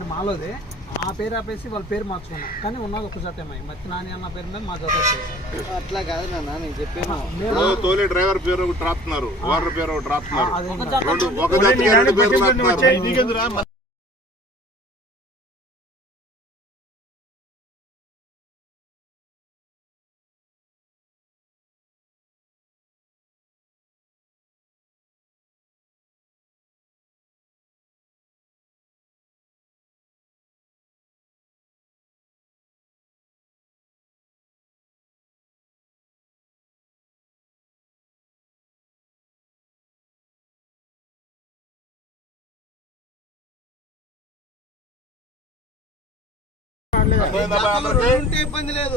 అంటే మాలోదే. ఆ పేరు ఆపేసి వాళ్ళ పేరు మార్చుకున్నాం. కానీ ఉన్నది ఒక జత ఏమై మత్తి నాని అన్న పేరు మీద మా జత అట్లా కాదు నాన్న నేను చెప్పాను తోలి డ్రైవర్ పేరు ఒకటి రాస్తున్నారు. ఓనర్ పేరు ఒకటి రాస్తున్నారు.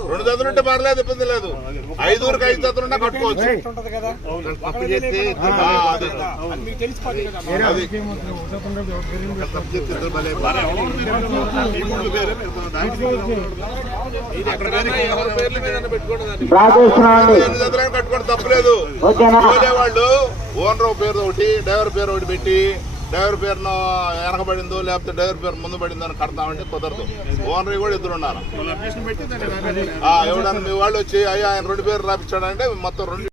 రెండు జతలు ఉంటే పర్లేదు ఇబ్బంది లేదు. ఐదుగురికి ఐదు జతలు ఉన్నా కట్టుకోవచ్చు ఉంటది కదా తప్పు చేస్తే కట్టుకోవడం తప్పులేదు ఓకేనా? వాళ్ళు ఓనర్ పేరు ఒకటి డ్రైవర్ పేరు ఒకటి పెట్టి డ్రైవర్ పేరును వెనకబడిందో లేకపోతే డ్రైవర్ పేరు ముందు పడిందో అని కడతామంటే కుదరదు. ఓనర్ కూడా ఇద్దరు ఉన్నారు. ఆ, ఎవడన్నా మీ వాళ్ళు వచ్చి అయ్యా ఆయన రెండు పేర్లు రాపించాడంటే మొత్తం రెండు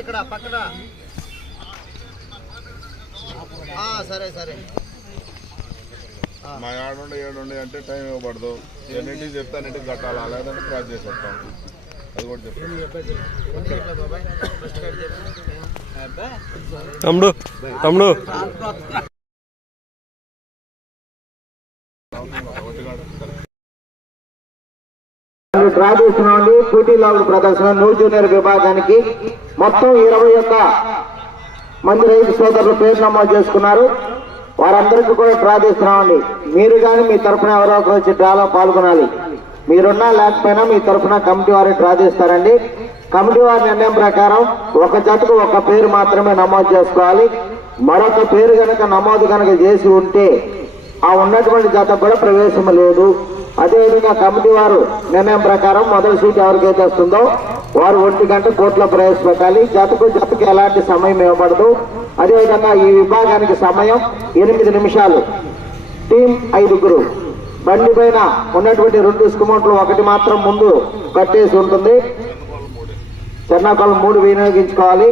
ఇక్కడ పక్కన. ఆ, సరే సరే. మా ఏడుండి ఏడుండి అంటే టైం ఇవ్వబడదు. ఎన్నింటికి చెప్తే అన్నింటికి కట్టాలా? లేదంటే క్రాస్ చేసి వస్తాం అది కూడా చెప్తాను అబ్బా. తమ్ముడు తమ్ముడు డ్రా చేస్తున్నామండి పోటీలాగుడు ప్రదర్శన న్యూ జూనియర్ విభాగానికి మొత్తం ఇరవై ఒక్క మంది రైతు సోదరులు పేరు నమోదు చేసుకున్నారు. వారందరికీ కూడా డ్రా చేస్తున్నామండి మీరు కానీ మీ తరఫున ఎవరో ఒకరు వచ్చి డ్రాలో పాల్గొనాలి. మీరున్నా లేకపోయినా మీ తరఫున కమిటీ వారు డ్రా చేస్తారండి కమిటీ వారి నిర్ణయం ప్రకారం ఒక జతకు ఒక పేరు మాత్రమే నమోదు చేసుకోవాలి. మరొక పేరు కనుక నమోదు కనుక చేసి ఉంటే ఆ ఉన్నటువంటి జత కూడా ప్రవేశం లేదు. అదేవిధంగా కమిటీ వారు నిర్ణయం ప్రకారం మొదటి సీట్ ఎవరికైతే వస్తుందో వారు ఒంటి గంట కోర్టులో ప్రవేశపెట్టాలి. జతకు జతకు ఎలాంటి సమయం ఇవ్వబడదు. అదేవిధంగా ఈ విభాగానికి సమయం ఎనిమిది నిమిషాలు. టీం ఐదుగురు. బండి పైన ఉన్నటువంటి రెండు ఇసుకమోట్లు ఒకటి మాత్రం ముందు కట్టేసి ఉంటుంది. చెన్నాకొలం మూడు వినియోగించుకోవాలి.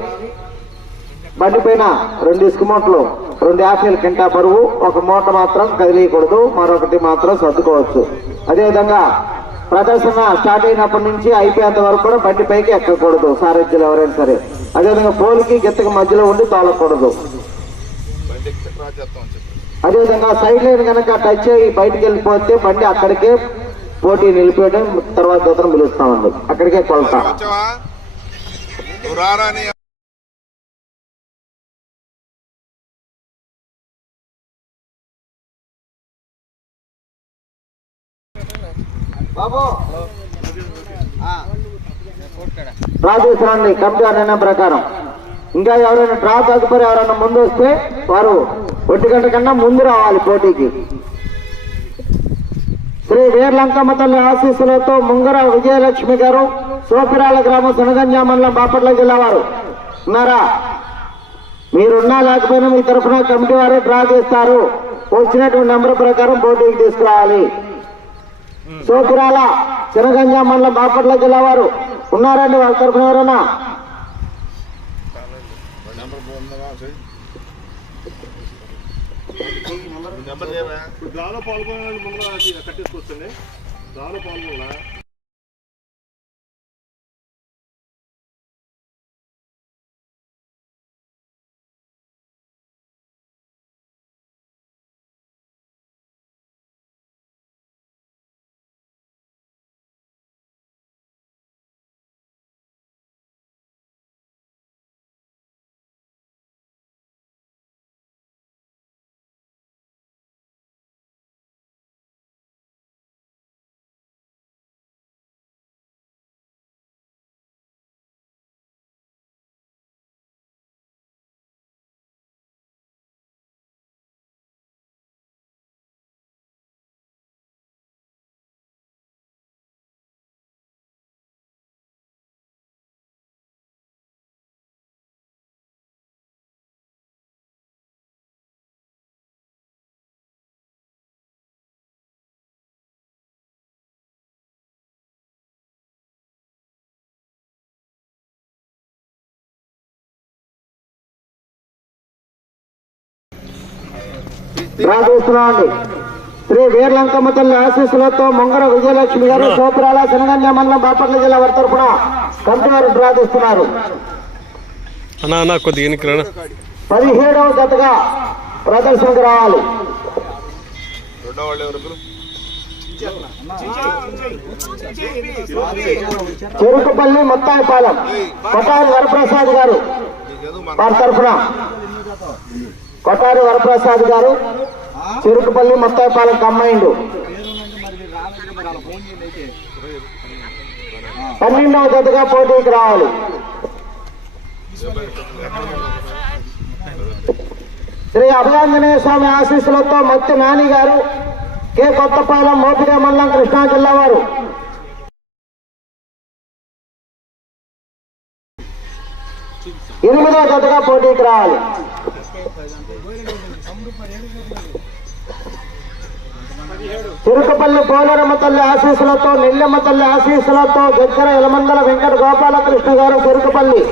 బండి పైన రెండు ఇసుక మూటలు రెండు యాపిల్ కింటా బరువు ఒక మూట మాత్రం కదిలియకూడదు మరొకటి మాత్రం సర్దుకోవచ్చు. అదేవిధంగా ప్రదర్శన స్టార్ట్ అయినప్పటి నుంచి అయిపోయేంత వరకు కూడా బండి పైకి ఎక్కకూడదు సారథ్యులు ఎవరైనా సరే. అదేవిధంగా పోలికి గిత్తకి మధ్యలో ఉండి తోలకూడదు. అదేవిధంగా సైడ్ లైన్ కనుక టచ్ అయ్యి బయటికి వెళ్ళిపోతే బండి అక్కడికే పోటీ నిలిపేయడం తర్వాత పిలుస్తామండి. అక్కడికే కొలతా డ్రా నువ్వు రారా కమిటీ నిర్ణయం ప్రకారం. ఇంకా ఎవరైనా డ్రా తదుపరి ఎవరైనా ముందు వస్తే వారు ఒంటి గంట కన్నా ముందు రావాలి పోటీకి. శ్రీ వీర్లంకమ్మ తల్లి ఆశీస్సులతో ముంగర విజయలక్ష్మి గారు సోపిరాల గ్రామం సునగంజా మండలం బాపట్ల జిల్లా వారు. ఉన్నారా? మీరున్నా లేకపోయినా మీ తరఫున కమిటీ వారే డ్రా చేస్తారు. వచ్చినటువంటి నెంబర్ ప్రకారం పోటీకి తీసుకురావాలి. సోపురాల చినగంజా మండలం బాపట్ల జిల్లా వారు. ఉన్నారండి వాళ్ళ తరఫున ఎవరైనా నెంబర్ ఉందా చెయ్యి. నెంబర్ లేవా ఇప్పుడు దానిలో పాల్గొనాలని ముందు కట్టేసుకొచ్చండి దానిలో పాల్గొనాలా డ్రా చేస్తున్నామండి శ్రీ వీర్లంకమ్మ తల్లి ఆశీస్సులతో మొంగర విజయలక్ష్మి గారు సోపురాల శనగంజ మండలం బాపట్ల జిల్లా వారి తరఫున డ్రా రానా పదిహేడవ జతగా ప్రదర్శనకు రావాలి. చెరుకుపల్లి మొత్తాయిపాలెం కొట్టారి వరప్రసాద్ గారు వారి తరఫున కొట్టారి వరప్రసాద్ గారు చెరుకుపల్లి మొత్తాయిపాలెం కమ్మైండు. పన్నెండవ జతగా పోటీకి రావాలి. శ్రీ అభయాంజనేయ స్వామి ఆశీస్సులతో మత్తి నాని గారు కె. కొత్తపాలెం మోపిడే మండలం కృష్ణా జిల్లా వారు. ఎనిమిదో జతగా పోటీకి రావాలి. తిరుకపల్లి పోలరమ్మ తల్లి ఆశీస్సులతో నెల్లెమ్మ తల్లి ఆశీస్సులతో దగ్గర ఎలమందల వెంకట గోపాలకృష్ణ గారు తిరుకపల్లి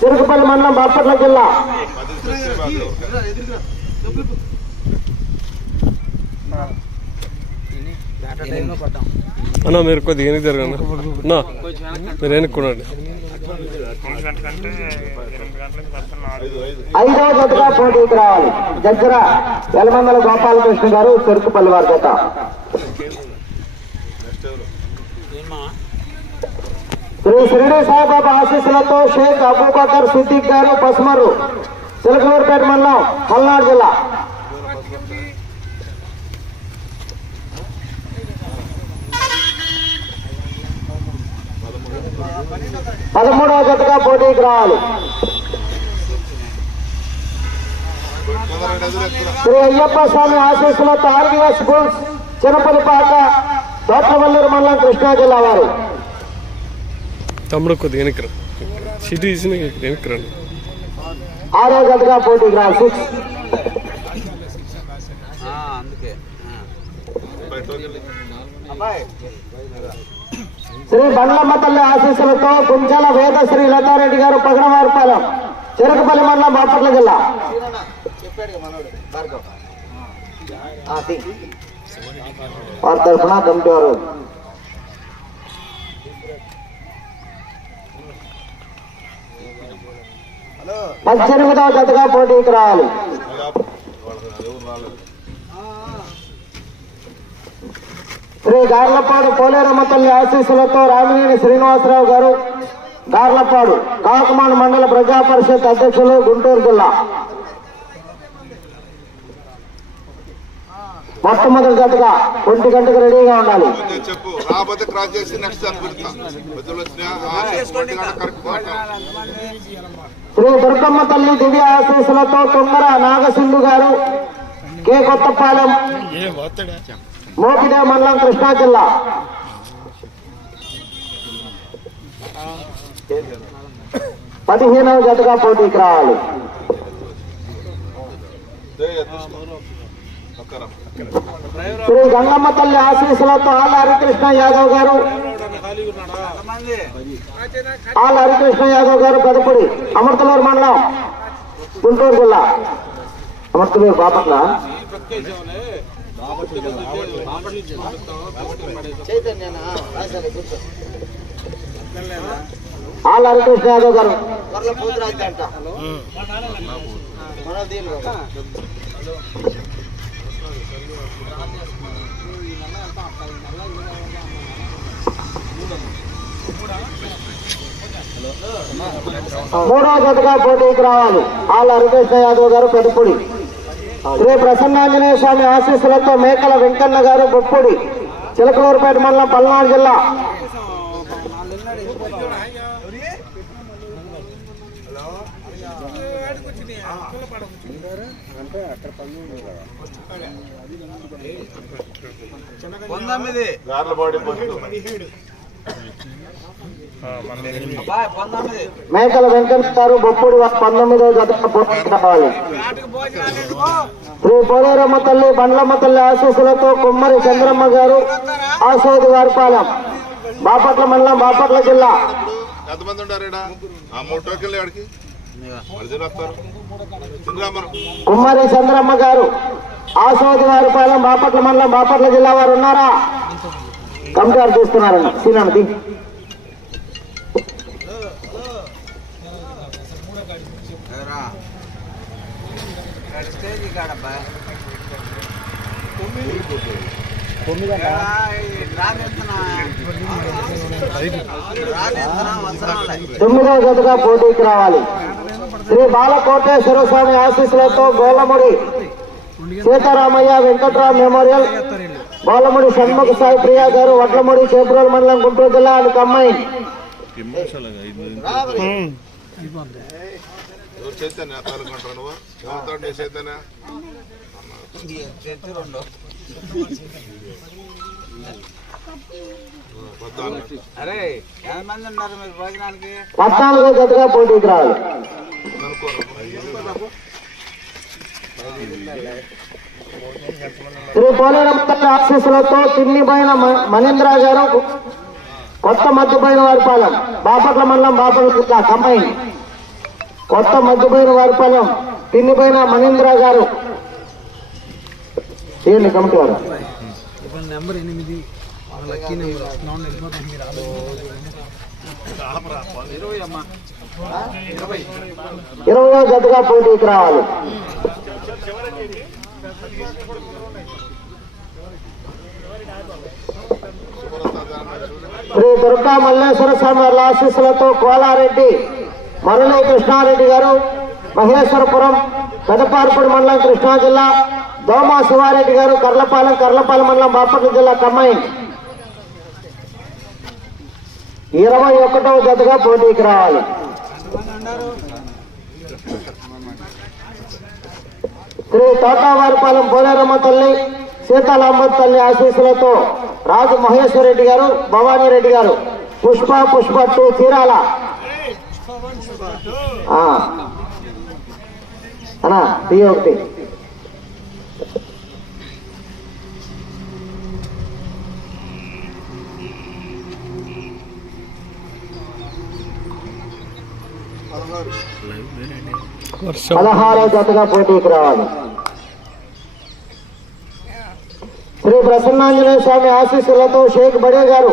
తిరుకపల్లి మండలం బాపట్ల జిల్లా పది శ్రీబాబు ఎవరు? అన్నా మీరు కొద్దిగా వెనక్కి జరగనా అన్నా మీరు వెనుక్కున్నాండి ఐదవ జతగా పోటీకి రావాలి. దగ్గర ఎలమందల గోపాలకృష్ణ గారు తిరుకపల్లి వారి జత శ్రీ షిరిడి సాయిబాబా ఆశీస్సులతో షేక్ అబూబకర్ సిద్దిక్ గారు పసుమరు సిలకలూరుపేట మండలం పల్నాడు జిల్లా. పదమూడవ జతగా పోటీకి రావాలి. శ్రీ అయ్యప్ప స్వామి ఆశీస్సులతో ఆర్వీఎస్ స్కూల్స్ చిన్నపల్లిపాక తోటవల్లూరు మండలం కృష్ణా జిల్లా వారు. తమ్ముడు కొద్దిగా వెనక్కి రా. సిటీ తీసిన వెనక్కి రండి. ఆరో పోటీకి రావాలి. సిక్స్. శ్రీ బండమ్మ తల్లి ఆశీస్సులతో కుంచాల వేద శ్రీ లతారెడ్డి గారు పగడవారిపాలెం చెరుకుపల్లి మండలం బాపట్ల జిల్లా. వారి తరఫున కమిటీ వారు. పద్దెనిమిదవ జతగా పోటీకి రావాలి వాళ్ళకి ఎవరు రాలేదు శ్రీ గార్లపాడు పోలేరమ్మ తల్లి ఆశీస్సులతో రామినేని శ్రీనివాసరావు గారు గార్లపాడు కాకమాన్ మండల ప్రజా పరిషత్ అధ్యక్షులు గుంటూరు జిల్లా. మొట్టమొదటి జతగా ఒంటి గంటకు రెడీగా ఉండాలి. చెప్పు క్రాస్ చేసి నెక్స్ట్. శ్రీ దుర్గమ్మ తల్లి దివ్య ఆశీస్సులతో తొమ్మర నాగసింధు గారు కె కొత్తపాలెం. మోపిదే మండలం కృష్ణా జిల్లా. పదిహేనవ జతగా పోటీకి రావాలి. శ్రీ గంగమ్మ తల్లి ఆశీస్సులతో ఆళ్ళ హరికృష్ణ యాదవ్ గారు ఆళ్ళ హరికృష్ణ యాదవ్ గారు పెదపూడి అమృతలూరు మండలం గుంటూరు జిల్లా. అమర్తలూరు బాపట్ల? ఆళ్ళ హరికృష్ణ యాదవ్ గారు. మూడవ జతగా పోటీకి రావాలి. ఆళ్ళ హరికృష్ణ యాదవ్ గారు పెద్దపూడి. శ్రీ ప్రసన్నాంజనేయ స్వామి ఆశీస్సులతో మేకల వెంకన్న గారు బొప్పుడి చిలకలూరుపేట మండలం పల్నాడు జిల్లా. పంతొమ్మిది గార్ల బాడీ పోస్ట్ అబ్బాయి పంతొమ్మిది మేకల వెంకన్న గారు బొప్పుడి పంతొమ్మిదవ జతగా పోటీకి రావాలి శ్రీ పోలేరమ్మ తల్లి బండ్లమ్మ తల్లి ఆశీస్సులతో కుమ్మరి చంద్రమ్మ గారు ఆసోది వారిపాలెం. బాపట్ల మండలం బాపట్ల జిల్లా. ఎంతమంది మూడు కుమ్మరి చంద్రమ్మ గారు ఆశాది వారి పాలెం బాపట్ల మండలం బాపట్ల జిల్లా వారు ఉన్నారా? వారు చూస్తున్నారండి కాడబ్బా. తొమ్మిదవ జతగా పోటీకి రావాలి. శ్రీ బాలకోటేశ్వర స్వామి ఆశీస్సులతో గోలముడి సీతారామయ్య వెంకట్రావు మెమోరియల్ గోలముడి షణ్ముఖ సాయి ప్రియా గారు వడ్లముడి చేబ్రోల్ మండలం గుంటూరు జిల్లా అండ్ కమ్మాయి. ఎవరు చైతన్య తాలూకంటారు నువ్వు? ఎవరితో నీ చైతన్య పద్నాలుగు అరే ఎంతమంది ఉన్నారు మీరు భోజనానికి? పద్నాలుగో జతగా పోటీకి రావాలి. శ్రీ పోలేరమ్మ తల్లి ఆశీస్సులతో తిన్నిపోయిన మ- మణీంద్ర గారు కొత్త మధ్యపోయిన వారిపాలెం బాపట్ల మండలం బాపట్ల కంబైన్. కొత్త మధ్యపోయిన వారిపాలెం తిన్నిపోయిన మణీంద్ర గారు. చేయండి కమిటీ వారు. ఇప్పుడు నెంబర్ ఎనిమిది వాళ్ళ లక్కీ నెంబర్ నాన్ వెళ్ళిపోతాం మీరు ఇరవయో జతగా పోటీకి రావాలి. శ్రీ దుర్గా మల్లేశ్వర స్వామి ఆశీస్సులతో కోలారెడ్డి మురళీ కృష్ణారెడ్డి గారు మహేశ్వరపురం పెదపార్పుడి మండలం కృష్ణా జిల్లా దోమా శివారెడ్డి గారు కర్లపాలెం కర్లపాలెం మండలం బాపట్ల జిల్లా కమ్మాయి ఇరవై ఒకటవ జతగా పోటీకి రావాలి. శ్రీ తోటావారిపాలెం పోలేరమ్మ తల్లి సీతాలాంబ తల్లి ఆశీస్సులతో రాజు మహేశ్వర రెడ్డి గారు భవానీ రెడ్డి గారు పుష్ప పుష్ప టూ చీరాల. అన్నా టీ ఒకటి. పదహారో జతగా పోటీకి రావాలి. శ్రీ ప్రసన్నాంజనేయ స్వామి ఆశీస్సులతో షేక్ బడే గారు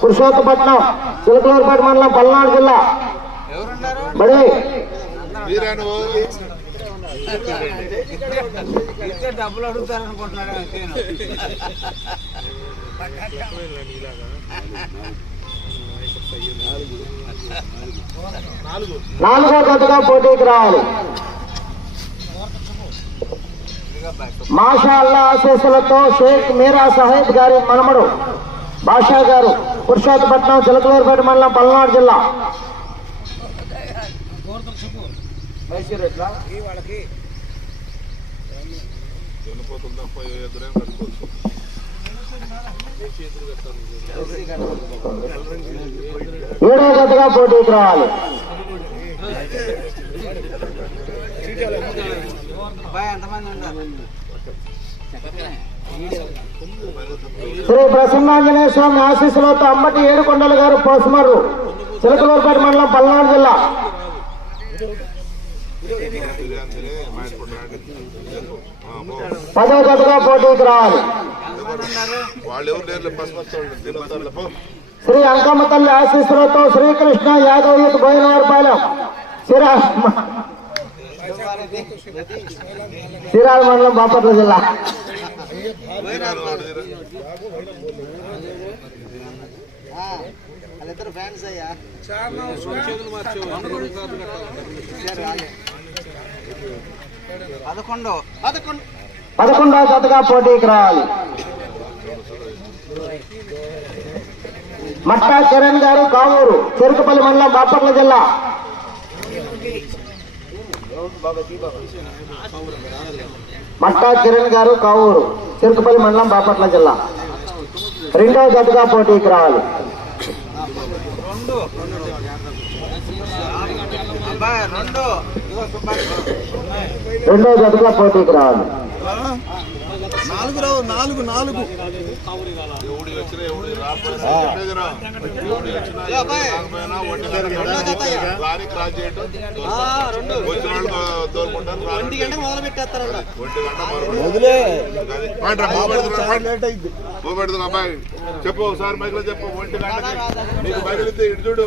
పురుషోత్తపట్నం చిలకలూరుపేట మండలం పల్నాడు జిల్లా మీరే డబ్బులు అడుగుతారు అనుకుంటున్నాడు నాలుగో జతగా పోటీకి రావాలి. మాషా అల్లా ఆశీస్సులతో షేక్ మీరా సాహెబ్ గారి మనమడు బాషా గారు పురుషోత్తపట్నం చిలకలూరుపేట మండలం పల్నాడు జిల్లా. వాళ్ళకి చనిపోతుంది తప్ప ఎదురేం కట్టుకోవచ్చు. ఏడో జతగా పోటీకి రావాలి. శ్రీ ప్రసన్నాంజనేయ స్వామి ఆశీస్సులతో అమ్మటి ఏడుకొండల గారు పోసమర్రు చిలకలూరుపేట మండలం పల్నాడు జిల్లా అంతేనే మా ఇంటి పదో జతగా పోటీకి రావాలి శ్రీ అంకమ్మ తల్లి ఆశీస్సులతో శ్రీకృష్ణ యాదవ్ యూత్ బోయినవారిపాలెం సిరాల మండలం బాపట్ల జిల్లా. వాళ్ళిద్దరు ఫ్యాన్స్ అయ్యా. పదకొండు. పదకొండవ జతగా పోటీకి రావాలి మట్టా కిరణ్ గారు కావూరు చెరుకుపల్లి మండలం బాపట్ల జిల్లా. మట్టా కిరణ్ గారు కావూరు చెరుకుపల్లి మండలం బాపట్ల జిల్లా. రెండవ జతగా పోటీకి రావాలి రెండు. రెండు జతగా పోటీకి రావాలి నాలుగు రావు ఒంటి గంట గంట మొదలు గంట చెప్పు ఒకసారి మైకులో చెప్పు ఒంటి గంటకి. నీకు పగిలితే ఇటు చూడు.